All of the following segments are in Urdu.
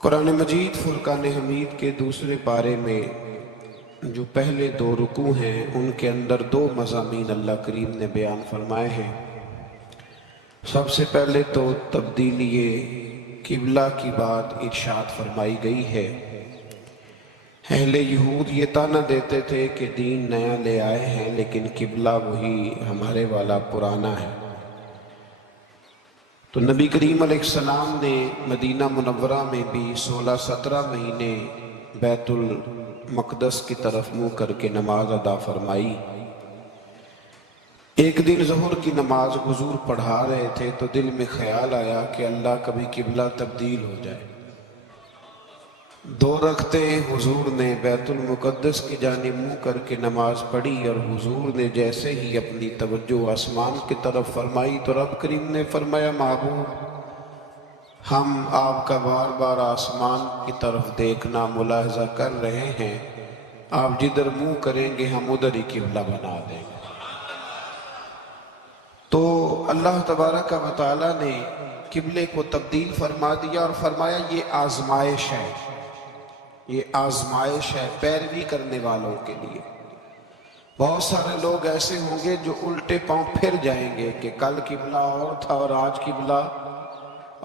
قرآن مجید فرقان حمید کے دوسرے پارے میں جو پہلے دو رکوع ہیں ان کے اندر دو مضامین اللہ کریم نے بیان فرمائے ہیں۔ سب سے پہلے تو تبدیلی قبلہ کی بات ارشاد فرمائی گئی ہے۔ اہل یہود یہ طعنہ دیتے تھے کہ دین نیا لے آئے ہیں لیکن قبلہ وہی ہمارے والا پرانا ہے۔ تو نبی کریم علیہ السلام نے مدینہ منورہ میں بھی 16-17 مہینے بیت المقدس کی طرف منہ کر کے نماز ادا فرمائی۔ ایک دن ظہر کی نماز حضور پڑھا رہے تھے تو دل میں خیال آیا کہ اللہ کبھی قبلہ تبدیل ہو جائے۔ 2 رکعتیں حضور نے بیت المقدس کی جانب منہ کر کے نماز پڑھی اور حضور نے جیسے ہی اپنی توجہ آسمان کی طرف فرمائی تو رب کریم نے فرمایا محبوب ہم آپ کا بار بار آسمان کی طرف دیکھنا ملاحظہ کر رہے ہیں، آپ جدھر منہ کریں گے ہم ادھر ہی قبلہ بنا دیں گے۔ تو اللہ تبارک و تعالیٰ نے قبلے کو تبدیل فرما دیا اور فرمایا یہ آزمائش ہے، یہ آزمائش ہے پیروی کرنے والوں کے لیے۔ بہت سارے لوگ ایسے ہوں گے جو الٹے پاؤں پھر جائیں گے کہ کل قبلہ اور تھا اور آج قبلہ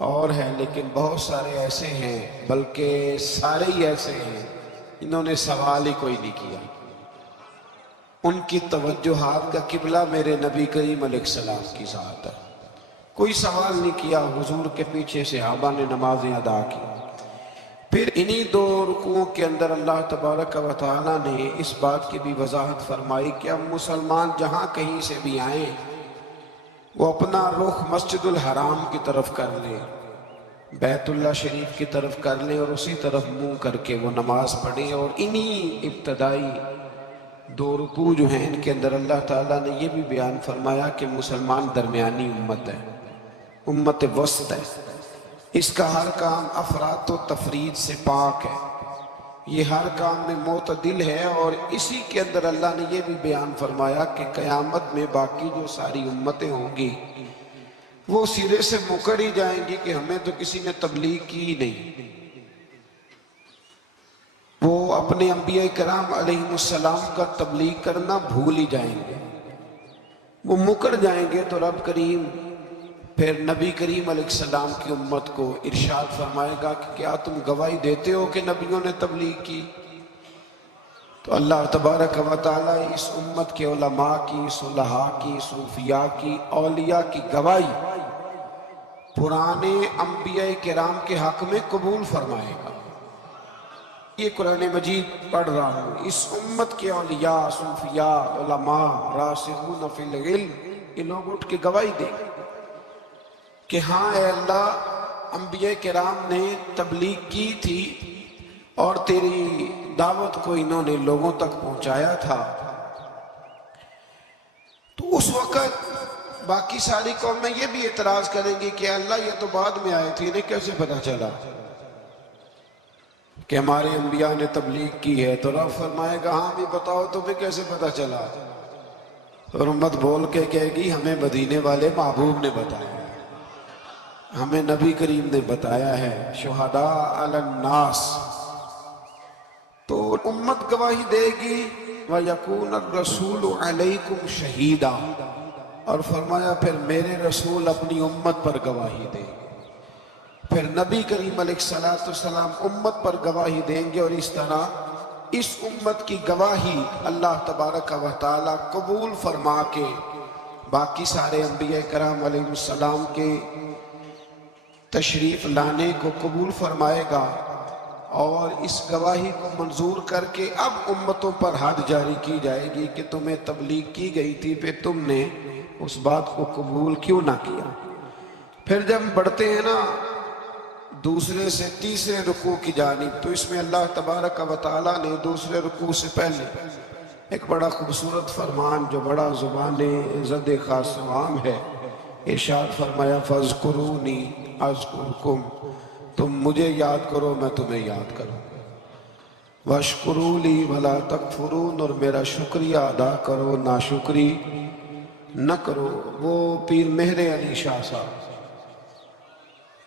اور ہے، لیکن بہت سارے ایسے ہیں بلکہ سارے ہی ایسے ہیں انہوں نے سوال ہی کوئی نہیں کیا۔ ان کی توجہات کا قبلہ میرے نبی کریم علیہ السلام کی ذات ہے، کوئی سوال نہیں کیا۔ حضور کے پیچھے صحابہ نے نمازیں ادا کی۔ پھر انہی 2 رکوعوں کے اندر اللہ تبارک و تعالیٰ نے اس بات کی بھی وضاحت فرمائی کہ اب مسلمان جہاں کہیں سے بھی آئیں وہ اپنا رخ مسجد الحرام کی طرف کر لیں، بیت اللہ شریف کی طرف کر لیں اور اسی طرف منہ کر کے وہ نماز پڑھیں۔ اور انہی ابتدائی 2 رکوع جو ہیں ان کے اندر اللہ تعالیٰ نے یہ بھی بیان فرمایا کہ مسلمان درمیانی امت ہے، امت وسط ہے، اس کا ہر کام افراط و تفرید سے پاک ہے، یہ ہر کام میں معتدل ہے۔ اور اسی کے اندر اللہ نے یہ بھی بیان فرمایا کہ قیامت میں باقی جو ساری امتیں ہوں گی وہ سرے سے مکر ہی جائیں گی کہ ہمیں تو کسی نے تبلیغ کی ہی نہیں۔ وہ اپنے انبیاء کرام علیہ السلام کا تبلیغ کرنا بھول ہی جائیں گے، وہ مکر جائیں گے۔ تو رب کریم پھر نبی کریم علیہ السلام کی امت کو ارشاد فرمائے گا کہ کیا تم گواہی دیتے ہو کہ نبیوں نے تبلیغ کی؟ تو اللہ تبارک و تعالیٰ اس امت کے علماء کی، صلحاء کی، صوفیاء کی، اولیاء کی گواہی پرانے انبیاء کرام کے حق میں قبول فرمائے گا۔ یہ قرآن مجید پڑھ رہا ہوں، اس امت کے اولیاء، صوفیاء، علماء، راسخون فی العلم یہ لوگ اٹھ کے گواہی دیں کہ ہاں اے اللہ انبیاء کرام نے تبلیغ کی تھی اور تیری دعوت کو انہوں نے لوگوں تک پہنچایا تھا۔ تو اس وقت باقی ساری قومیں یہ بھی اعتراض کریں گی کہ اللہ یہ تو بعد میں آئے تھے، انہیں کیسے پتہ چلا کہ ہمارے انبیاء نے تبلیغ کی ہے؟ تو رب فرمائے گا ہاں بھی بتاؤ تمہیں کیسے پتہ چلا؟ اور امت بول کے کہے گی ہمیں مدینے والے محبوب نے بتایا، ہمیں نبی کریم نے بتایا ہے، شہداء علی الناس۔ تو امت گواہی دے گی وَيَكُونَ الرَّسُولُ عَلَيْكُمْ شَهِيدًا، اور فرمایا پھر میرے رسول اپنی امت پر گواہی دیں گے، پھر نبی کریم علیہ السلام امت پر گواہی دیں گے، اور اس طرح اس امت کی گواہی اللہ تبارک و تعالیٰ قبول فرما کے باقی سارے انبیاء کرام علیہ السلام کے تشریف لانے کو قبول فرمائے گا، اور اس گواہی کو منظور کر کے اب امتوں پر حد جاری کی جائے گی کہ تمہیں تبلیغ کی گئی تھی پھر تم نے اس بات کو قبول کیوں نہ کیا۔ پھر جب بڑھتے ہیں نا دوسرے سے تیسرے رکوع کی جانب، تو اس میں اللہ تبارک و تعالیٰ نے دوسرے رکوع سے پہلے ایک بڑا خوبصورت فرمان جو بڑا زبان زد خاص عام ہے، ارشاد فرمایا فَاذْكُرُونِي اذکرکم، تم مجھے یاد کرو میں تمہیں یاد کروں، وَاشْكُرُوا لِي وَلَا تَكْفُرُونَ، اور میرا شکریہ ادا کرو ناشکری نہ کرو۔ وہ پیر مہر علی شاہ صاحب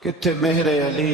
کتنے مہر علی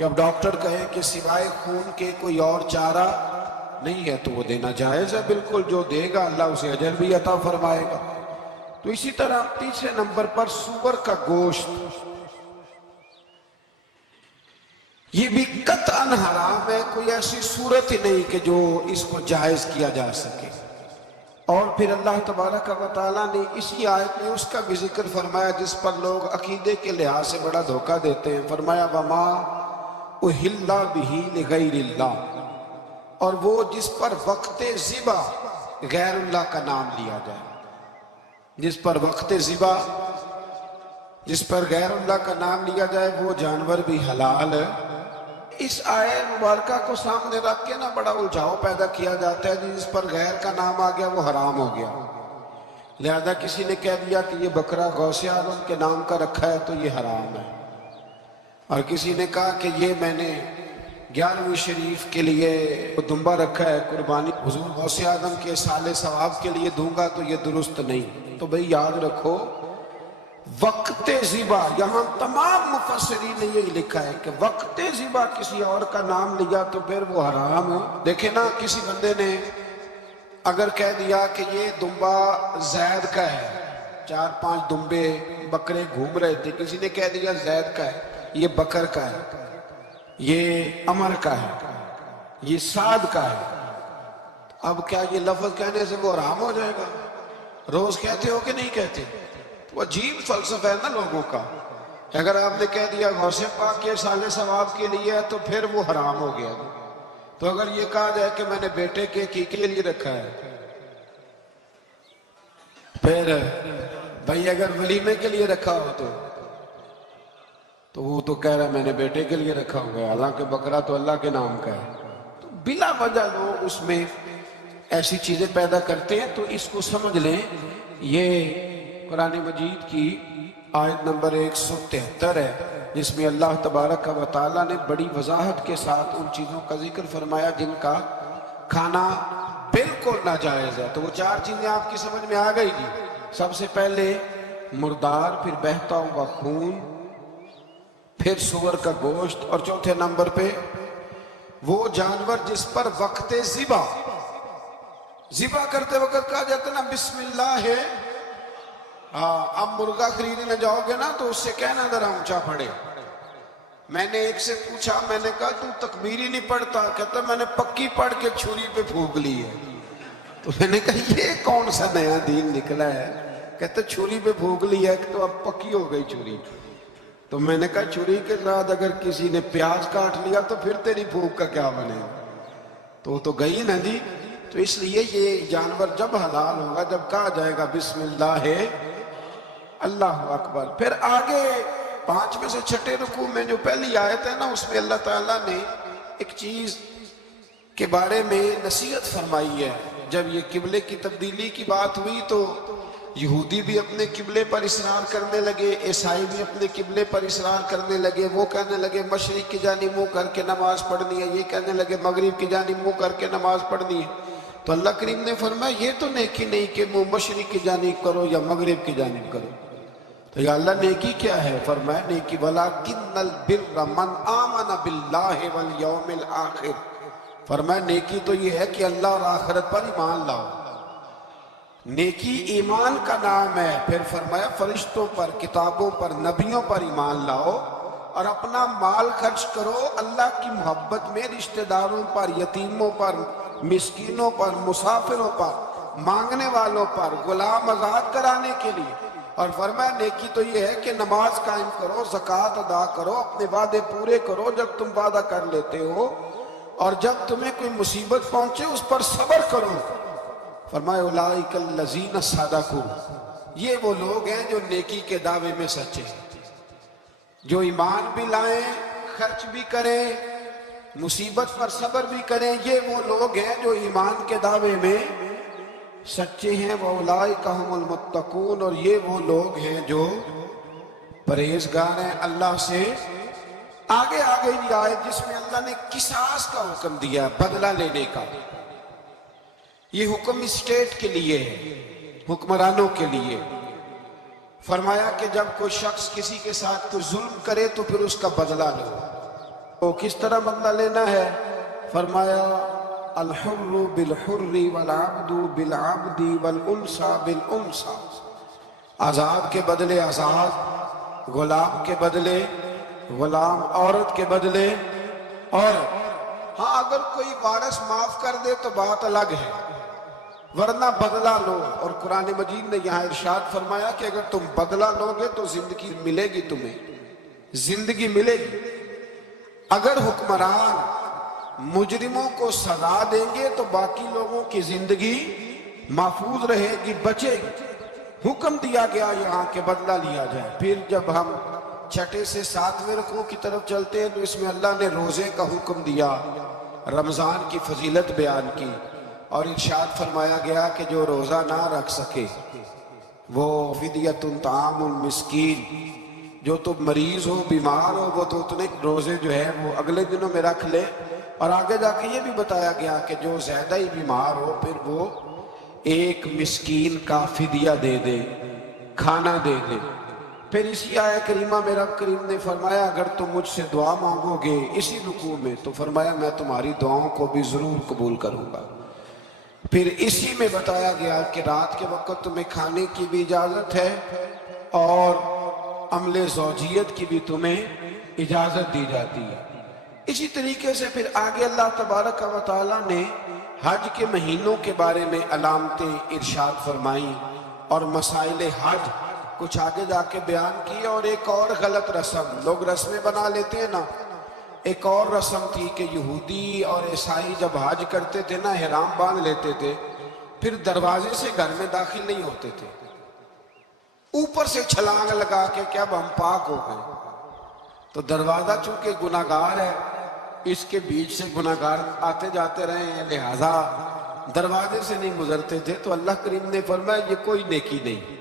کہ اب ڈاکٹر کہے کہ سوائے خون کے کوئی اور چارہ نہیں ہے تو وہ دینا جائز ہے بالکل، جو دے گا اللہ اسے اجر بھی عطا فرمائے گا۔ تو اسی طرح تیسرے نمبر پر سور کا گوشت، یہ بھی قطعاً حرام ہے، کوئی ایسی صورت ہی نہیں کہ جو اس کو جائز کیا جا سکے۔ اور پھر اللہ تبارک و تعالیٰ نے اسی آیت میں اس کا بھی ذکر فرمایا جس پر لوگ عقیدے کے لحاظ سے بڑا دھوکہ دیتے ہیں، فرمایا وَمَا أُحِلَّ بِهِ لِغَيْرِ اللَّهِ، اور وہ جس پر وقت ذبح غیر اللہ کا نام لیا جائے، جس پر وقت ذبح، جس پر غیر اللہ کا نام لیا جائے وہ جانور بھی حلال ہے۔ اس آیت مبارکہ کو سامنے رکھ کے نا بڑا الجھاؤ پیدا کیا جاتا ہے، جس پر غیر کا نام آ گیا وہ حرام ہو گیا، لہذا کسی نے کہہ دیا کہ یہ بکرا غوث اعظم کے نام کا رکھا ہے تو یہ حرام ہے، اور کسی نے کہا کہ یہ میں نے 11ویں شریف کے لیے دمبا رکھا ہے قربانی حضور غوث اعظم کے سال ثواب کے لیے دوں گا تو یہ درست نہیں۔ تو بھئی یاد رکھو وقت ذبح، یہاں تمام مفسرین نے یہ لکھا ہے کہ وقت ذبح کسی اور کا نام لیا تو پھر وہ حرام ہے۔ دیکھیں نا کسی بندے نے اگر کہہ دیا کہ یہ دمبا زید کا ہے، 4-5 دمبے بکرے گھوم رہے تھے، کسی نے کہہ دیا زید کا ہے، یہ بکر کا ہے، یہ عمر کا ہے، یہ سعد کا ہے، اب کیا یہ لفظ کہنے سے وہ حرام ہو جائے گا؟ روز کہتے ہو کہ نہیں کہتے؟ وہ عجیب فلسفہ ہے نا لوگوں کا، اگر آپ نے کہہ دیا غوث پاک کے سال ثواب کے لیے ہے تو پھر وہ حرام ہو گیا۔ تو اگر یہ کہا جائے کہ میں نے بیٹے کے عقیقے کے لیے رکھا ہے، پھر بھائی اگر ولیمے کے لیے رکھا ہو تو وہ تو کہہ رہا ہے میں نے بیٹے کے لیے رکھا ہوا ہے، حالانکہ بکرا تو اللہ کے نام کا ہے۔ تو بلا وجہ لوگ اس میں ایسی چیزیں پیدا کرتے ہیں، تو اس کو سمجھ لیں یہ قرآن مجید کی آیت نمبر 173 ہے جس میں اللہ تبارک و تعالیٰ نے بڑی وضاحت کے ساتھ ان چیزوں کا ذکر فرمایا جن کا کھانا بالکل ناجائز ہے۔ تو وہ 4 چیزیں آپ کی سمجھ میں آ گئی جی۔ سب سے پہلے مردار، پھر بہتا ہوا خون، پھر سور کا گوشت، اور چوتھے نمبر پہ وہ جانور جس پر وقت ذبح کرتے وقت کہا جاتا نا بسم اللہ ہے۔ اب مرغا خریدنے جاؤ گے نا تو اس سے کہنا ذرا اونچا پڑے۔ میں نے ایک سے پوچھا، میں نے کہا تو تکبیر ہی نہیں پڑھتا؟ کہتا میں نے پکی پڑھ کے چھری پہ پھونک لی ہے۔ تو میں نے کہا یہ کون سا نیا دین نکلا ہے؟ کہتا چھری پہ پھونک لی ہے تو اب پکی ہو گئی چھری۔ تو میں نے کہا چھری کے ساتھ اگر کسی نے پیاز کاٹ لیا تو پھر تیری پھونک کا کیا بنے؟ تو گئی نا جی۔ تو اس لیے یہ جانور جب حلال ہوگا جب کہا جائے گا بسم اللہ ہے، اللہ اکبر۔ پھر آگے 5 میں سے 6 رکوع میں جو پہلی آیت ہے نا اس میں اللہ تعالیٰ نے ایک چیز کے بارے میں نصیحت فرمائی ہے۔ جب یہ قبلے کی تبدیلی کی بات ہوئی تو یہودی بھی اپنے قبلے پر اصرار کرنے لگے، عیسائی بھی اپنے قبلے پر اصرار کرنے لگے۔ وہ کہنے لگے مشرق کی جانب منہ کر کے نماز پڑھنی ہے، یہ کہنے لگے مغرب کی جانب منہ کر کے نماز پڑھنی ہے۔ تو اللہ کریم نے فرمایا یہ تو نیکی نہیں کہ منہ مشرق کی جانب کرو یا مغرب کی جانب کرو۔ تو یا اللہ نیکی کیا ہے؟ فرمایا نیکی وَلَكِنَّ الْبِرَّ مَنْ آمَنَ بِاللَّهِ وَالْيَوْمِ الْآخِرِ، فرمایا نیکی تو یہ ہے کہ اللہ اور آخرت پر ایمان لاؤ۔ نیکی ایمان کا نام ہے۔ پھر فرمایا فرشتوں پر، کتابوں پر، نبیوں پر ایمان لاؤ، اور اپنا مال خرچ کرو اللہ کی محبت میں، رشتہ داروں پر، یتیموں پر، مسکینوں پر، مسافروں پر، مانگنے والوں پر، غلام آزاد کرانے کے لیے۔ اور فرمایا نیکی تو یہ ہے کہ نماز قائم کرو، زکوٰۃ ادا کرو، اپنے وعدے پورے کرو جب تم وعدہ کر لیتے ہو، اور جب تمہیں کوئی مصیبت پہنچے اس پر صبر کرو۔ فرمایا اولئک الذین صدقوا، یہ وہ لوگ ہیں جو نیکی کے دعوے میں سچے ہیں، جو ایمان بھی لائیں، خرچ بھی کریں، مصیبت پر صبر بھی کریں۔ یہ وہ لوگ ہیں جو ایمان کے دعوے میں سچے ہیں۔ وَأُولَئِكَ هُمُ الْمُتَّقُونَ، اور یہ وہ لوگ ہیں جو پرہیزگار ہیں اللہ سے۔ آگے یہ آیت جس میں اللہ نے قصاص کا حکم دیا، بدلہ لینے کا، یہ حکم اسٹیٹ کے لیے ہے، حکمرانوں کے لیے۔ فرمایا کہ جب کوئی شخص کسی کے ساتھ کوئی ظلم کرے تو پھر اس کا بدلہ لو۔ تو کس طرح بدلہ لینا ہے؟ فرمایا الحر بالحر والعبد بالعبد والانثى بالانثى، آزاد کے بدلے آزاد، غلام کے بدلے غلام، عورت کے بدلے عورت۔ ہاں اگر کوئی وارث معاف کر دے تو بات الگ ہے، ورنہ بدلہ لو۔ اور قرآن مجید نے یہاں ارشاد فرمایا کہ اگر تم بدلہ لو گے تو زندگی ملے گی، تمہیں زندگی ملے گی۔ اگر حکمران مجرموں کو سزا دیں گے تو باقی لوگوں کی زندگی محفوظ رہے گی، بچے گی۔ حکم دیا گیا یہاں کہ بدلہ لیا جائے۔ پھر جب ہم چھٹے سے 7ویں رکوع کی طرف چلتے ہیں تو اس میں اللہ نے روزے کا حکم دیا، رمضان کی فضیلت بیان کی، اور ارشاد فرمایا گیا کہ جو روزہ نہ رکھ سکے وہ فدیۃ طعام المسکین، جو تو مریض ہو بیمار ہو وہ تو اتنے روزے جو ہے وہ اگلے دنوں میں رکھ لے۔ اور آگے جا کے یہ بھی بتایا گیا کہ جو زیادہ ہی بیمار ہو پھر وہ ایک مسکین کا فدیہ دے دے، کھانا دے دے۔ پھر اسی آیہ کریمہ میں رب کریم نے فرمایا اگر تم مجھ سے دعا مانگو گے اسی رکوع میں تو فرمایا میں تمہاری دعاؤں کو بھی ضرور قبول کروں گا۔ پھر اسی میں بتایا گیا کہ رات کے وقت تمہیں کھانے کی بھی اجازت ہے اور عمل زوجیت کی بھی تمہیں اجازت دی جاتی ہے۔ اسی طریقے سے پھر آگے اللہ تبارک و تعالیٰ نے حج کے مہینوں کے بارے میں علامتیں ارشاد فرمائیں اور مسائل حج کچھ آگے جا کے بیان کی۔ اور ایک اور غلط رسم لوگ رسمیں بنا لیتے ہیں نا، ایک اور رسم تھی کہ یہودی اور عیسائی جب حج کرتے تھے نا احرام باندھ لیتے تھے، پھر دروازے سے گھر میں داخل نہیں ہوتے تھے، اوپر سے چھلانگ لگا کے کہ اب ہم پاک ہو گئے۔ تو دروازہ چونکہ گناہگار ہے، اس کے بیچ سے گناہگار آتے جاتے رہے ہیں، لہٰذا دروازے سے نہیں گزرتے تھے۔ تو اللہ کریم نے فرمایا یہ کوئی نیکی نہیں،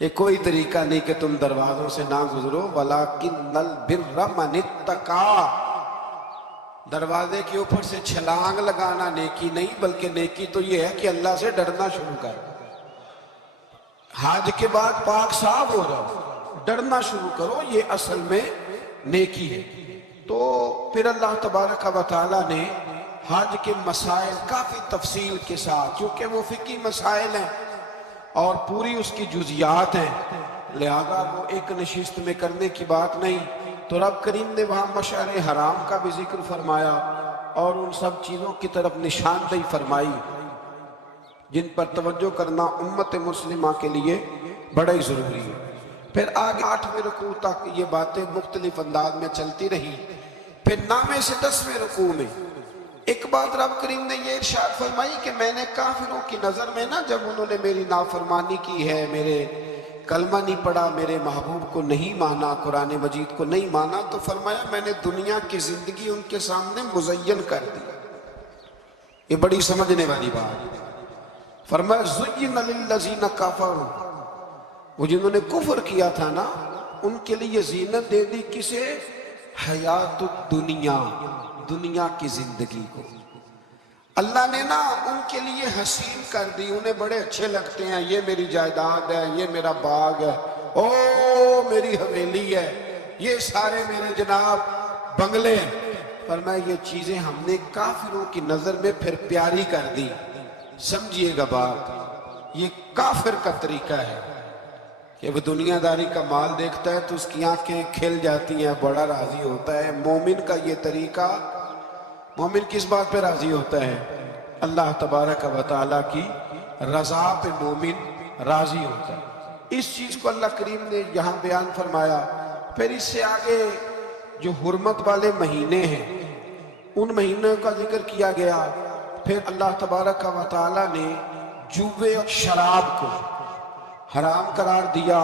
یہ کوئی طریقہ نہیں کہ تم دروازوں سے نہ گزرو، وَلَٰكِنَّ الْبِرَّ مَنِ اتَّقَىٰ، دروازے کے اوپر سے چھلانگ لگانا نیکی نہیں، بلکہ نیکی تو یہ ہے کہ اللہ سے ڈرنا شروع کر۔ حج کے بعد پاک صاف ہو جاؤ، ڈرنا شروع کرو، یہ اصل میں نیکی ہے۔ تو پھر اللہ تبارک و تعالیٰ نے حج کے مسائل کافی تفصیل کے ساتھ، چونکہ وہ فقہی مسائل ہیں اور پوری اس کی جزیات ہیں، لہذا وہ ایک نشست میں کرنے کی بات نہیں، تو رب کریم نے وہاں مشعر حرام کا بھی ذکر فرمایا اور ان سب چیزوں کی طرف نشاندہی فرمائی جن پر توجہ کرنا امت مسلمہ کے لیے بڑا ہی ضروری ہے۔ پھر آگے 8ویں رکوع تک یہ باتیں مختلف انداز میں چلتی رہی۔ پھر 9ویں سے 10ویں رکوع میں ایک بات رب کریم نے یہ ارشاد فرمائی کہ میں نے کافروں کی نظر میں نا جب انہوں نے میری نافرمانی کی ہے، میرے کلمہ نہیں پڑھا، میرے محبوب کو نہیں مانا، قرآن مجید کو نہیں مانا، تو فرمایا میں نے دنیا کی زندگی ان کے سامنے مزین کر دی۔ یہ بڑی سمجھنے والی بات ہے۔ فرمایا زُيِّنَ لِلَّذِينَ كَفَرُوا، وہ جنہوں نے کفر کیا تھا نا ان کے لیے زینت دے دی، کسے؟ حیات الدنیا، دنیا کی زندگی کو اللہ نے نا ان کے لیے حسین کر دی، انہیں بڑے اچھے لگتے ہیں، یہ میری جائیداد ہے، یہ میرا باغ ہے، او میری حویلی ہے، یہ سارے میرے جناب بنگلے ہیں۔ فرمایا یہ چیزیں ہم نے کافروں کی نظر میں پھر پیاری کر دی۔ سمجھیے گا بات، یہ کافر کا طریقہ ہے کہ وہ دنیا داری کا مال دیکھتا ہے تو اس کی آنکھیں کھل جاتی ہیں، بڑا راضی ہوتا ہے۔ مومن کا یہ طریقہ، مومن کس بات پہ راضی ہوتا ہے؟ اللہ تبارک و تعالیٰ کی رضا پہ مومن راضی ہوتا ہے۔ اس چیز کو اللہ کریم نے یہاں بیان فرمایا۔ پھر اس سے آگے جو حرمت والے مہینے ہیں ان مہینوں کا ذکر کیا گیا۔ پھر اللہ تبارک و تعالیٰ نے جوے اور شراب کو حرام قرار دیا۔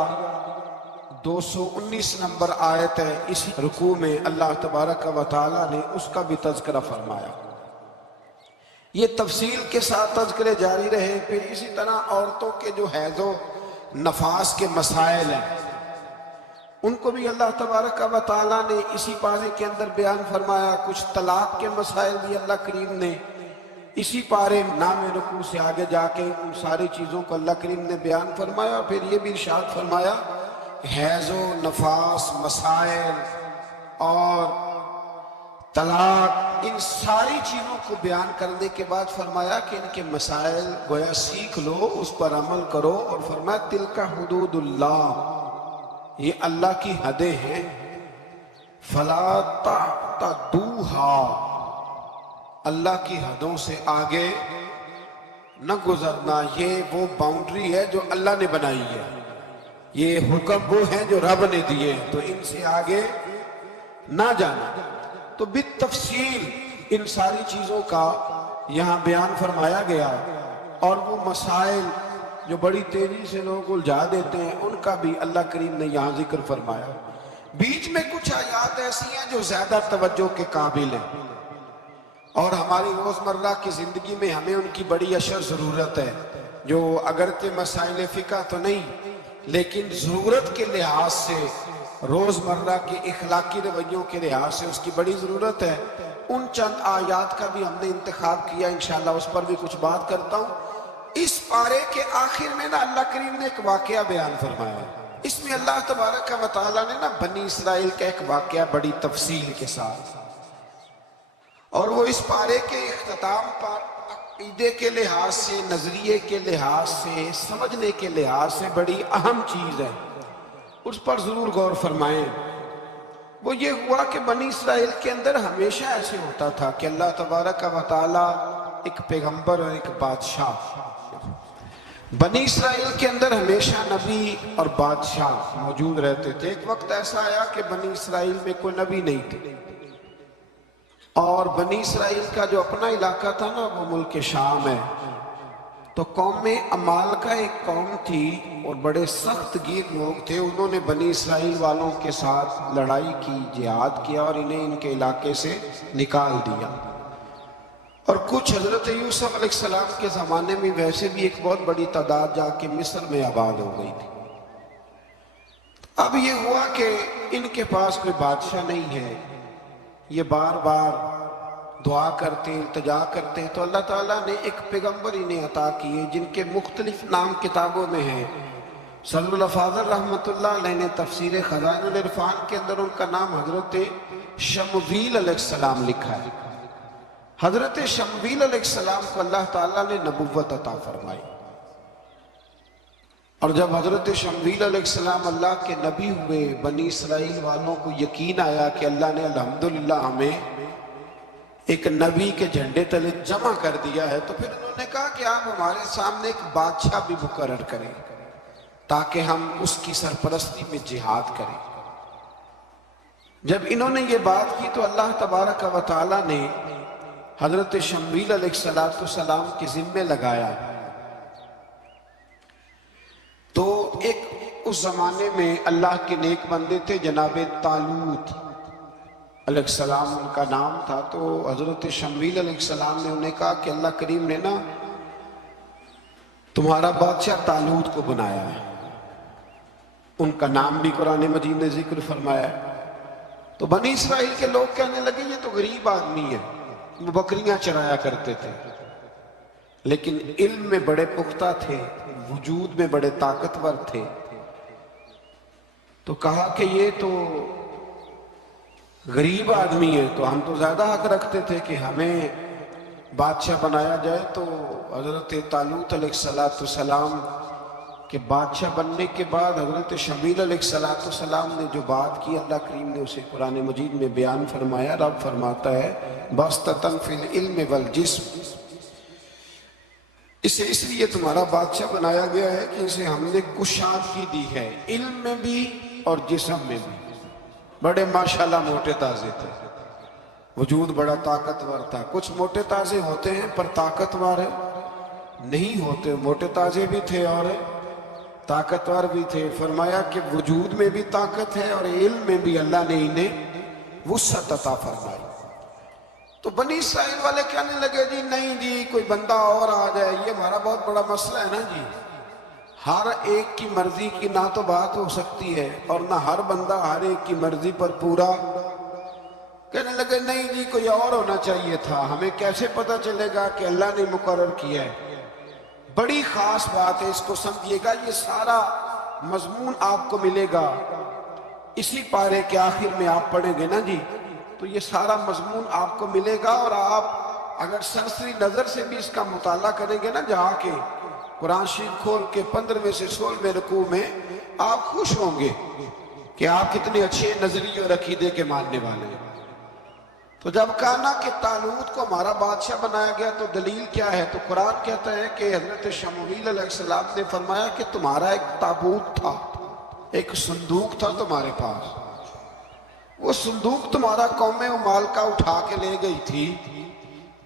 219 نمبر آیت ہے، اسی رکوع میں اللہ تبارک و تعالیٰ نے اس کا بھی تذکرہ فرمایا۔ یہ تفصیل کے ساتھ تذکرے جاری رہے۔ پھر اسی طرح عورتوں کے جو حیض و نفاس کے مسائل ہیں ان کو بھی اللہ تبارک و تعالیٰ نے اسی پارے کے اندر بیان فرمایا۔ کچھ طلاق کے مسائل بھی اللہ کریم نے اسی پارے 9ویں رکوع سے آگے جا کے ان ساری چیزوں کو اللہ کریم نے بیان فرمایا۔ پھر یہ بھی ارشاد فرمایا حیض و نفاس مسائل اور طلاق، ان ساری چیزوں کو بیان کرنے کے بعد فرمایا کہ ان کے مسائل گویا سیکھ لو، اس پر عمل کرو، اور فرمایا تلک حدود اللہ، یہ اللہ کی حدیں ہیں، فلا تعتدوها، اللہ کی حدوں سے آگے نہ گزرنا، یہ وہ باؤنڈری ہے جو اللہ نے بنائی ہے، یہ حکم وہ ہیں جو رب نے دیے، تو ان سے آگے نہ جانا۔ تو بالتفصیل ان ساری چیزوں کا یہاں بیان فرمایا گیا، اور وہ مسائل جو بڑی تیزی سے لوگوں کو الجھا دیتے ہیں ان کا بھی اللہ کریم نے یہاں ذکر فرمایا۔ بیچ میں کچھ آیات ایسی ہیں جو زیادہ توجہ کے قابل ہیں، اور ہماری روزمرہ کی زندگی میں ہمیں ان کی بڑی اشد ضرورت ہے، جو اگرچہ مسائل فقہ تو نہیں لیکن ضرورت کے لحاظ سے، روزمرہ کے اخلاقی رویوں کے لحاظ سے اس کی بڑی ضرورت ہے۔ ان چند آیات کا بھی ہم نے انتخاب کیا، انشاءاللہ اس پر بھی کچھ بات کرتا ہوں۔ اس پارے کے آخر میں نا اللہ کریم نے ایک واقعہ بیان فرمایا ہے، اس میں اللہ تبارک و تعالیٰ نے نا بنی اسرائیل کا ایک واقعہ بڑی تفصیل کے ساتھ، اور وہ اس پارے کے اختتام پر عقیدے کے لحاظ سے، نظریے کے لحاظ سے، سمجھنے کے لحاظ سے بڑی اہم چیز ہے، اس پر ضرور غور فرمائیں۔ وہ یہ ہوا کہ بنی اسرائیل کے اندر ہمیشہ ایسے ہوتا تھا کہ اللہ تبارک و تعالیٰ ایک پیغمبر اور ایک بادشاہ، بنی اسرائیل کے اندر ہمیشہ نبی اور بادشاہ موجود رہتے تھے۔ ایک وقت ایسا آیا کہ بنی اسرائیل میں کوئی نبی نہیں تھے، اور بنی اسرائیل کا جو اپنا علاقہ تھا نا وہ ملک شام ہے، تو قوم عمالقہ ایک قوم تھی اور بڑے سخت گیر لوگ تھے، انہوں نے بنی اسرائیل والوں کے ساتھ لڑائی کی، جہاد کیا، اور انہیں ان کے علاقے سے نکال دیا۔ اور کچھ حضرت یوسف علیہ السلام کے زمانے میں ویسے بھی ایک بہت بڑی تعداد جا کے مصر میں آباد ہو گئی تھی۔ اب یہ ہوا کہ ان کے پاس کوئی بادشاہ نہیں ہے، یہ بار بار دعا کرتے ہیں، التجا کرتے ہیں، تو اللہ تعالیٰ نے ایک پیغمبر انہیں عطا کیے جن کے مختلف نام کتابوں میں ہیں۔ صدر الافاضل رحمۃ اللہ علیہ نے تفسیر خزائن العرفان کے اندر ان کا نام حضرت شمویل علیہ السلام لکھا ہے۔ حضرت شمویل علیہ السلام کو اللہ تعالیٰ نے نبوت عطا فرمائی، اور جب حضرت شمویل علیہ السلام اللہ کے نبی ہوئے، بنی اسرائیل والوں کو یقین آیا کہ اللہ نے الحمدللہ ہمیں ایک نبی کے جھنڈے تلے جمع کر دیا ہے، تو پھر انہوں نے کہا کہ آپ ہمارے سامنے ایک بادشاہ بھی مقرر کریں تاکہ ہم اس کی سرپرستی میں جہاد کریں۔ جب انہوں نے یہ بات کی تو اللہ تبارک و تعالیٰ نے حضرت شمویل علیہ السلام کے ذمے لگایا۔ تو ایک اس زمانے میں اللہ کے نیک بندے تھے جناب طالوت علیہ السلام ان کا نام تھا، تو حضرت شمویل علیہ السلام نے انہیں کہا کہ اللہ کریم نے نا تمہارا بادشاہ طالوت کو بنایا ہے، ان کا نام بھی قرآن مجید نے ذکر فرمایا ہے۔ تو بنی اسرائیل کے لوگ کہنے لگے یہ تو غریب آدمی ہے، وہ بکریاں چرایا کرتے تھے، لیکن علم میں بڑے پختہ تھے، وجود میں بڑے طاقتور تھے، تو کہا کہ یہ تو غریب آدمی ہے، تو ہم تو زیادہ حق رکھتے تھے کہ ہمیں بادشاہ بنایا جائے۔ تو حضرت طالوت علیہ السلام کے بادشاہ بننے کے بعد حضرت شمویل علیہ السلام نے جو بات کی، اللہ کریم نے اسے قرآن مجید میں بیان فرمایا۔ رب فرماتا ہے باسطۃ فی العلم والجسم، اسے اس لیے تمہارا بادشاہ بنایا گیا ہے کہ اسے ہم نے کشادگی دی ہے، علم میں بھی اور جسم میں بھی۔ بڑے ماشاءاللہ موٹے تازے تھے، وجود بڑا طاقتور تھا۔ کچھ موٹے تازے ہوتے ہیں پر طاقتور نہیں ہوتے، موٹے تازے بھی تھے اور طاقتور بھی تھے۔ فرمایا کہ وجود میں بھی طاقت ہے اور علم میں بھی اللہ نے انہیں وسعت عطا فرمائی۔ تو بنی اسرائیل والے کہنے لگے جی نہیں جی کوئی بندہ اور آ جائے، یہ ہمارا بہت بڑا مسئلہ ہے نا جی، ہر ایک کی مرضی کی نہ تو بات ہو سکتی ہے اور نہ ہر بندہ ہر ایک کی مرضی پر پورا۔ کہنے لگے نہیں جی کوئی اور ہونا چاہیے تھا، ہمیں کیسے پتہ چلے گا کہ اللہ نے مقرر کیا ہے؟ بڑی خاص بات ہے، اس کو سمجھیے گا، یہ سارا مضمون آپ کو ملے گا اسی پارے کے آخر میں، آپ پڑھیں گے نا جی تو یہ سارا مضمون آپ کو ملے گا، اور آپ اگر سرسری نظر سے بھی اس کا مطالعہ کریں گے نا، جا کے قرآن شریف کھول کے 15 سے 16 رکوع میں آپ خوش ہوں گے کہ آپ کتنے اچھے نظریے اور عقیدے کے ماننے والے ہیں۔ تو جب کہا نا کہ طالوت کو ہمارا بادشاہ بنایا گیا تو دلیل کیا ہے، تو قرآن کہتا ہے کہ حضرت شمویل علیہ السلام نے فرمایا کہ تمہارا ایک تابوت تھا، ایک صندوق تھا تمہارے پاس، وہ صندوق تمہارا قوم مالکہ اٹھا کے لے گئی تھی،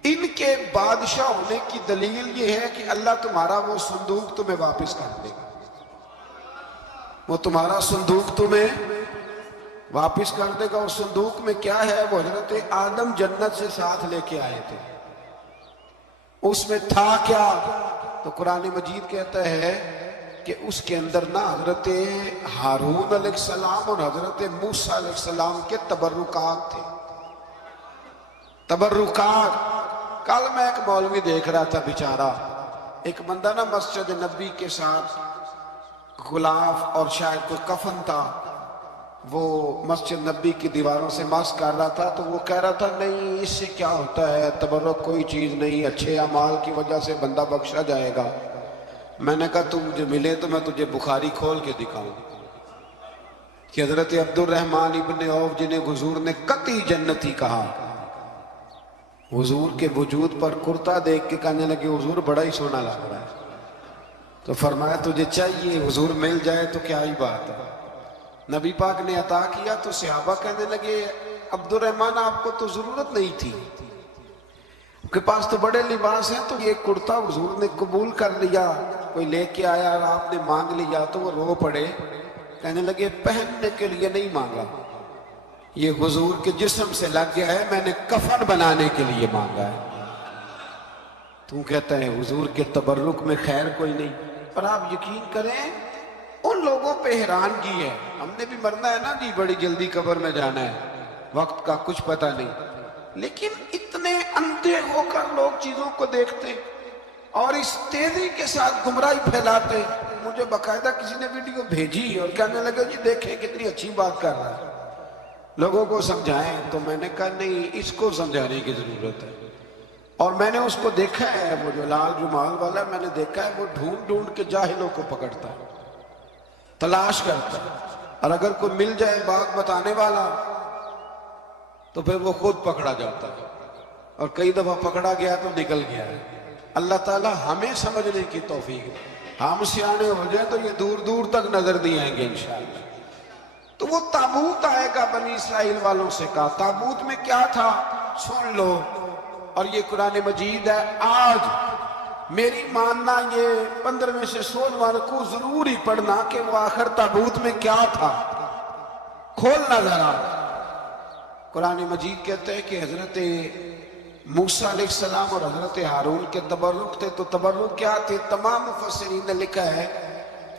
ان کے بادشاہ ہونے کی دلیل یہ ہے کہ اللہ تمہارا وہ صندوق تمہیں واپس کر دے گا، وہ تمہارا صندوق تمہیں واپس کر دے گا۔ اور صندوق میں کیا ہے، وہ حضرت آدم جنت سے ساتھ لے کے آئے تھے، اس میں تھا کیا، تو قرآن مجید کہتا ہے کہ اس کے اندر نا حضرت ہارون علیہ السلام اور حضرت موسیٰ علیہ السلام کے تبرکات تھے، تبرکات۔ کل میں ایک مولوی دیکھ رہا تھا بیچارہ، ایک بندہ نا مسجد نبی کے ساتھ غلاف اور شاید کوئی کفن تھا، وہ مسجد نبی کی دیواروں سے مس کر رہا تھا، تو وہ کہہ رہا تھا نہیں اس سے کیا ہوتا ہے، تبرک کوئی چیز نہیں، اچھے اعمال کی وجہ سے بندہ بخشا جائے گا۔ میں نے کہا تم مجھے ملے تو میں تجھے بخاری کھول کے دکھاؤں کہ حضرت عبد الرحمن ابن عوف جنہیں حضور نے قطعی جنتی کہا، حضور کے وجود پر کرتا دیکھ کے کہنے لگے حضور بڑا ہی سونا لگ رہا ہے، تو فرمایا تجھے چاہیے حضور مل جائے تو کیا ہی بات ہے۔ نبی پاک نے عطا کیا تو صحابہ کہنے لگے عبد الرحمن آپ کو تو ضرورت نہیں تھی، آپ کے پاس تو بڑے لباس ہیں، تو یہ کرتا حضور نے قبول کر لیا، کوئی لے کے آیا اور آپ نے مانگ لیا، تو وہ رو پڑے، کہنے لگے پہننے کے لیے نہیں مانگا، یہ حضور کے جسم سے لگ گیا ہے، میں نے کفن بنانے کے لیے مانگا ہے۔ تو کہتا ہے حضور کے تبرک میں خیر کوئی نہیں۔ پر آپ یقین کریں ان لوگوں پہ حیرانگی ہے، ہم نے بھی مرنا ہے نا جی، بڑی جلدی قبر میں جانا ہے، وقت کا کچھ پتہ نہیں، لیکن اتنے اندھے ہو کر لوگ چیزوں کو دیکھتے اور اس تیزی کے ساتھ گمراہی پھیلاتے۔ مجھے باقاعدہ کسی نے ویڈیو بھیجی اور کہنے لگا جی دیکھیں کتنی اچھی بات کر رہا ہے، لوگوں کو سمجھائیں، تو میں نے کہا نہیں اس کو سمجھانے کی ضرورت ہے۔ اور میں نے اس کو دیکھا ہے، وہ جو لال جمال والا میں نے دیکھا ہے، وہ ڈھونڈ ڈھونڈ کے جاہلوں کو پکڑتا ہے، تلاش کرتا ہے، اور اگر کوئی مل جائے بات بتانے والا تو پھر وہ خود پکڑا جاتا ہے، اور کئی دفعہ پکڑا گیا تو نکل گیا ہے۔ اللہ تعالی ہمیں سمجھنے کی توفیق دے، ہم سیانے ہو جائیں تو یہ دور دور تک نظر نہیں آئیں گے انشاءاللہ۔ تو وہ تابوت آئے گا، بنی اسرائیل والوں سے کہا تابوت میں کیا تھا سن لو، اور یہ قرآن مجید ہے۔ آج میری ماننا یہ 15 سے 16 رکوع ضرور ہی پڑھنا کہ وہ آخر تابوت میں کیا تھا، کھولنا ذرا۔ قرآن مجید کہتے ہیں کہ حضرت موسیٰ علیہ السلام اور حضرت ہارون کے تبرک تھے، تو تبرک کیا تھے؟ تمام مفسرین نے لکھا ہے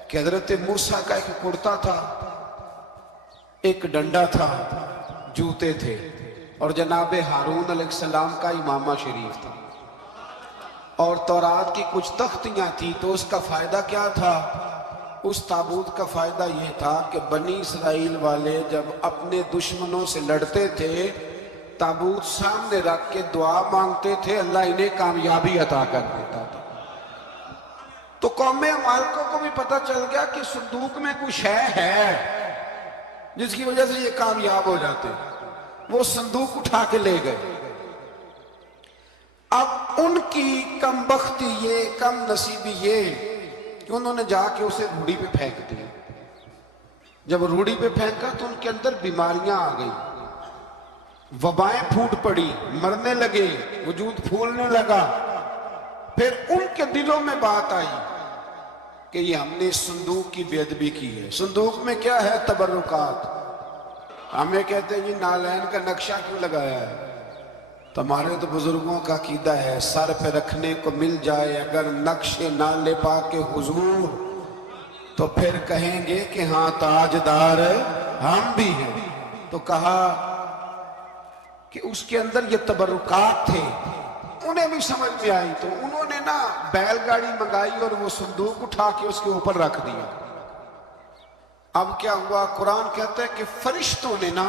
کہ حضرت موسیٰ کا ایک کرتا تھا، ایک ڈنڈا تھا، جوتے تھے، اور جناب ہارون علیہ السلام کا امامہ شریف تھا، اور تورات کی کچھ تختیاں تھی۔ تو اس کا فائدہ کیا تھا؟ اس تابوت کا فائدہ یہ تھا کہ بنی اسرائیل والے جب اپنے دشمنوں سے لڑتے تھے، تابوت سامنے رکھ کے دعا مانگتے تھے، اللہ انہیں کامیابی عطا کر دیتا تھا۔ تو قوم مالکوں کو بھی پتہ چل گیا کہ صندوق میں کچھ شے ہے جس کی وجہ سے یہ کامیاب ہو جاتے، وہ صندوق اٹھا کے لے گئے۔ اب ان کی کم بختی یہ، کم نصیبی یہ کہ انہوں نے جا کے اسے روڑی پہ پھینک دیا۔ جب روڑی پہ پھینکا تو ان کے اندر بیماریاں آ گئی، وبائیں پھوٹ پڑی، مرنے لگے، وجود پھولنے لگا۔ پھر ان کے دلوں میں بات آئی کہ یہ ہم نے اس صندوق کی بے ادبی کی ہے۔ صندوق میں کیا ہے؟ تبرکات۔ ہمیں کہتے ہیں یہ نالین کا نقشہ کیوں لگایا ہے؟ تمہارے تو بزرگوں کا عقیدہ ہے سر پہ رکھنے کو مل جائے اگر نقش نالے پاک کے حضور تو پھر کہیں گے کہ ہاں تاجدار ہم بھی ہیں۔ تو کہا کہ اس کے اندر یہ تبرکات تھے، انہیں بھی سمجھ میں آئی، تو انہوں نے نا بیل گاڑی منگائی اور وہ صندوق اٹھا کے اس کے اوپر رکھ دیا۔ اب کیا ہوا؟ قرآن کہتا ہے کہ فرشتوں نے نا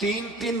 3-3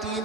3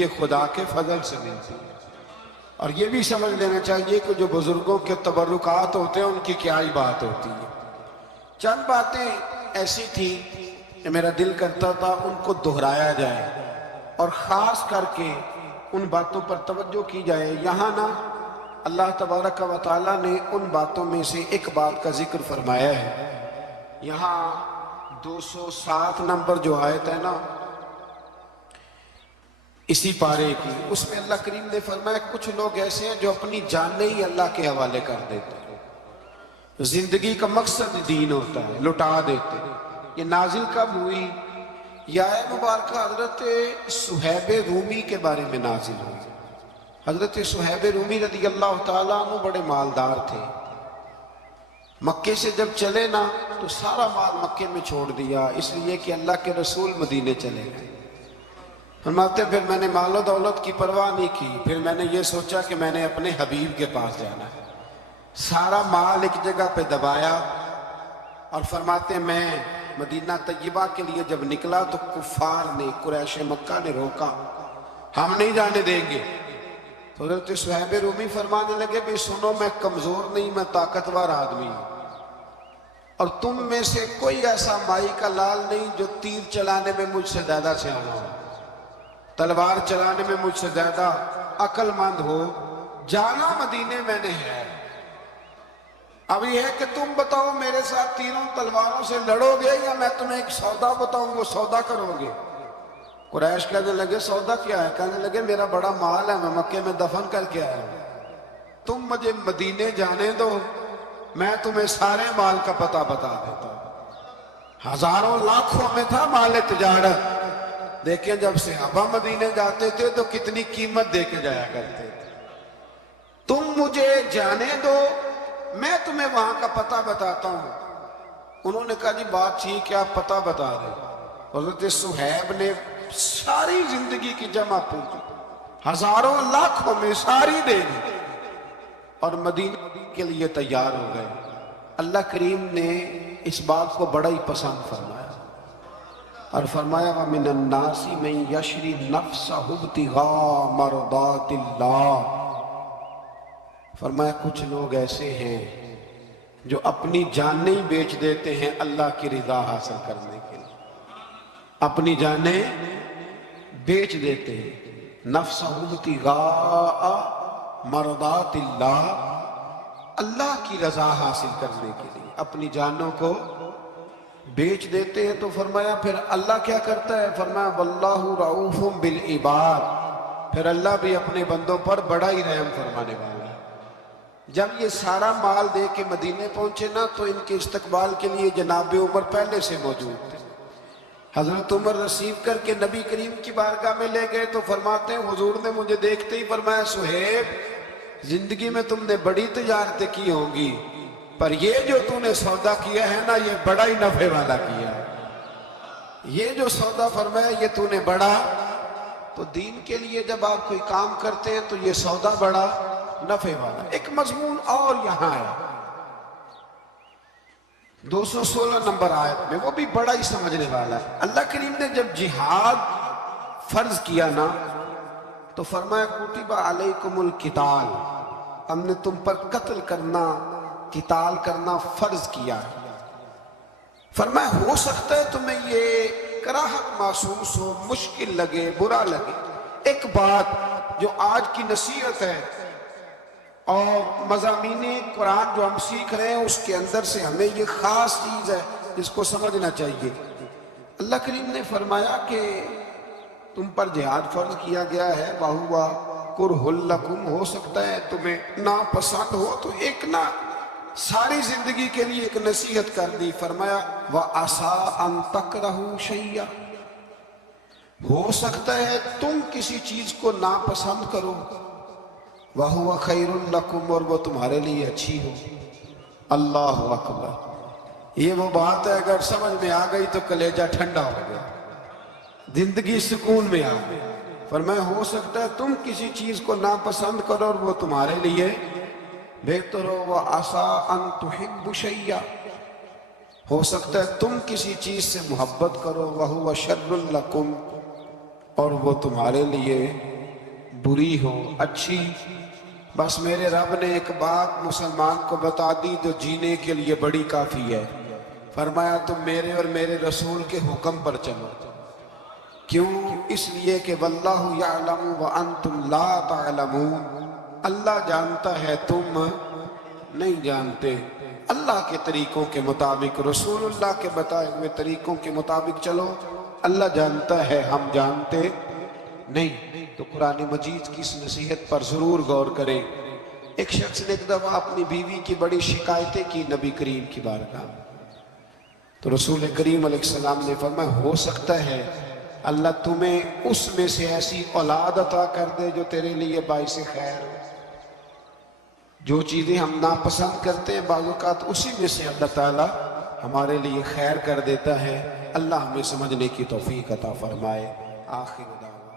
یہ خدا کے فضل سے ملتی ہے۔ اور یہ بھی سمجھ لینا چاہیے کہ جو بزرگوں کے تبرکات ہوتے ہیں ان کی کیا ہی بات ہوتی ہے۔ چند باتیں ایسی تھی کہ میرا دل کرتا تھا ان کو دہرایا جائے اور خاص کر کے ان باتوں پر توجہ کی جائے۔ یہاں نا اللہ تبارک و تعالیٰ نے ان باتوں میں سے ایک بات کا ذکر فرمایا ہے۔ یہاں 207 نمبر جو آیت ہے نا اسی پارے کی، اس میں اللہ کریم نے فرمایا کچھ لوگ ایسے ہیں جو اپنی جانیں ہی اللہ کے حوالے کر دیتے ہیں، زندگی کا مقصد دین ہوتا ہے، لٹا دیتے ہیں۔ یہ نازل کب ہوئی؟ یہ آیت مبارکہ حضرت صہیب رومی کے بارے میں نازل ہوئی۔ حضرت صہیب رومی رضی اللہ تعالیٰ عنہ بڑے مالدار تھے۔ مکے سے جب چلے نا تو سارا مال مکے میں چھوڑ دیا، اس لیے کہ اللہ کے رسول مدینے چلے گئے۔ فرماتے پھر میں نے مال و دولت کی پرواہ نہیں کی، پھر میں نے یہ سوچا کہ میں نے اپنے حبیب کے پاس جانا ہے۔ سارا مال ایک جگہ پہ دبایا اور فرماتے میں مدینہ طیبہ کے لیے جب نکلا تو کفار نے، قریش مکہ نے روکا، ہم نہیں جانے دیں گے۔ تو حضرت صہیب رومی فرمانے لگے بھئی سنو، میں کمزور نہیں، میں طاقتور آدمی ہوں، اور تم میں سے کوئی ایسا مائی کا لال نہیں جو تیر چلانے میں مجھ سے زیادہ سیانا ہو، تلوار چلانے میں مجھ سے زیادہ عقل مند ہو، جانا مدینے میں نے ہے۔ اب یہ ہے کہ تم بتاؤ میرے ساتھ تیروں تلواروں سے لڑو گے یا میں تمہیں ایک سودا بتاؤں وہ سودا کرو گے؟ قریش کہنے لگے سودا کیا ہے؟ کہنے لگے میرا بڑا مال ہے، میں مکے میں دفن کر کے آیا ہوں، تم مجھے مدینے جانے دو، میں تمہیں سارے مال کا پتہ بتا دیتا ہوں۔ ہزاروں لاکھوں میں تھا مال تجارت۔ دیکھیں جب صحابہ مدینے جاتے تھے تو کتنی قیمت دے کے جایا کرتے تھے۔ تم مجھے جانے دو، میں تمہیں وہاں کا پتہ بتاتا ہوں۔ انہوں نے کہا جی بات ٹھیک ہے، آپ پتہ بتا دیں۔ حضرت صہیب نے ساری زندگی کی جمع پوری ہزاروں لاکھوں میں ساری دے دی اور مدینہ کے لیے تیار ہو گئے۔ اللہ کریم نے اس بات کو بڑا ہی پسند فرمایا اور فرمایا وَمِنَ النَّاسِ مَن يَشْرِي نَفْسَهُ ابْتِغَاءَ مَرْضَاتِ اللَّهِ، فرمایا کچھ لوگ ایسے ہیں جو اپنی جانیں بیچ دیتے ہیں اللہ کی رضا حاصل کرنے کے لیے، اپنی جانیں بیچ دیتے ہیں۔ نَفْسَهُ ابْتِغَاءَ مَرْضَاتِ اللَّهِ، اللہ کی رضا حاصل کرنے کے لیے اپنی جانوں کو بیچ دیتے ہیں۔ تو فرمایا پھر اللہ کیا کرتا ہے؟ فرمایا وَاللَّهُ رَعُوفٌ بِالْعِبَادِ، پھر اللہ بھی اپنے بندوں پر بڑا ہی رحم فرمانے والا ہے۔ جب یہ سارا مال دے کے مدینے پہنچے نا تو ان کے استقبال کے لیے جناب عمر پہلے سے موجود تھے۔ حضرت عمر رسیو کر کے نبی کریم کی بارگاہ میں لے گئے تو فرماتے ہیں حضور نے مجھے دیکھتے ہی فرمایا صہیب زندگی میں تم نے بڑی تجارتیں کی ہوں گی، پر یہ جو تم نے سودا کیا ہے نا یہ بڑا ہی نفع والا کیا ہے۔ یہ جو سودا فرمایا یہ تو نے بڑا، تو دین کے لیے جب آپ کوئی کام کرتے ہیں تو یہ سودا بڑا نفع والا۔ ایک مضمون اور یہاں ہے 216 نمبر آیت میں، وہ بھی بڑا ہی سمجھنے والا ہے۔ اللہ کریم نے جب جہاد فرض کیا نا تو فرمایا کتب علیکم القتال، ہم نے تم پر قتل کرنا، قتال کرنا فرض کیا ہے۔ فرمایا ہو سکتا ہے تمہیں یہ کراہت محسوس ہو، مشکل لگے، برا لگے۔ ایک بات جو آج کی نصیحت ہے اور مضامین قرآن جو ہم سیکھ رہے ہیں اس کے اندر سے ہمیں یہ خاص چیز ہے جس کو سمجھنا چاہیے۔ اللہ کریم نے فرمایا کہ تم پر جہاد فرض کیا گیا ہے، وَهُوَ كُرْهٌ لَكُمْ، ہو سکتا ہے تمہیں ناپسند ہو، تو ایک نہ ساری زندگی کے لیے ایک نصیحت کر دی۔ فرمایا وَعَسَىٰ أَن تَكْرَهُوا شَيْئًا، ہو سکتا ہے تم کسی چیز کو ناپسند کرو، وَهُوَ خَيْرٌ لَكُمْ، اور وہ تمہارے لیے اچھی ہو۔ اللہ اکبر، یہ وہ بات ہے اگر سمجھ میں آ گئی تو کلیجہ ٹھنڈا ہو گیا، زندگی سکون میں آ گئی۔ فرمایا ہو سکتا ہے تم کسی چیز کو ناپسند کرو اور وہ تمہارے لیے بہتر ہو۔ وَعَسَىٰ أَن تُحِبُّ شَيْئًا، ہو سکتا ہے تم کسی چیز سے محبت کرو، وَهُوَ شَرٌّ لَكُمْ، اور وہ تمہارے لیے بری ہو اچھی، بس میرے رب نے ایک بات مسلمان کو بتا دی جو جینے کے لیے بڑی کافی ہے۔ فرمایا تم میرے اور میرے رسول کے حکم پر چلو۔ کیوں؟ اس لیے کہ واللہ یعلم وانتم لا تعلمون، اللہ جانتا ہے تم نہیں جانتے۔ اللہ کے طریقوں کے مطابق، رسول اللہ کے بتائے ہوئے طریقوں کے مطابق چلو، اللہ جانتا ہے ہم جانتے نہیں۔ تو قرآن مجید کی اس نصیحت پر ضرور غور کریں۔ ایک شخص نے ایک دفعہ اپنی بیوی کی بڑی شکایتیں کی نبی کریم کی بارگاہ میں، تو رسول کریم علیہ السلام نے فرمایا ہو سکتا ہے اللہ تمہیں اس میں سے ایسی اولاد عطا کر دے جو تیرے لیے باعث خیر ہو۔ جو چیزیں ہم ناپسند کرتے ہیں بعض اوقات اسی میں سے اللہ تعالیٰ ہمارے لیے خیر کر دیتا ہے۔ اللہ ہمیں سمجھنے کی توفیق عطا فرمائے۔ آخر دعوانا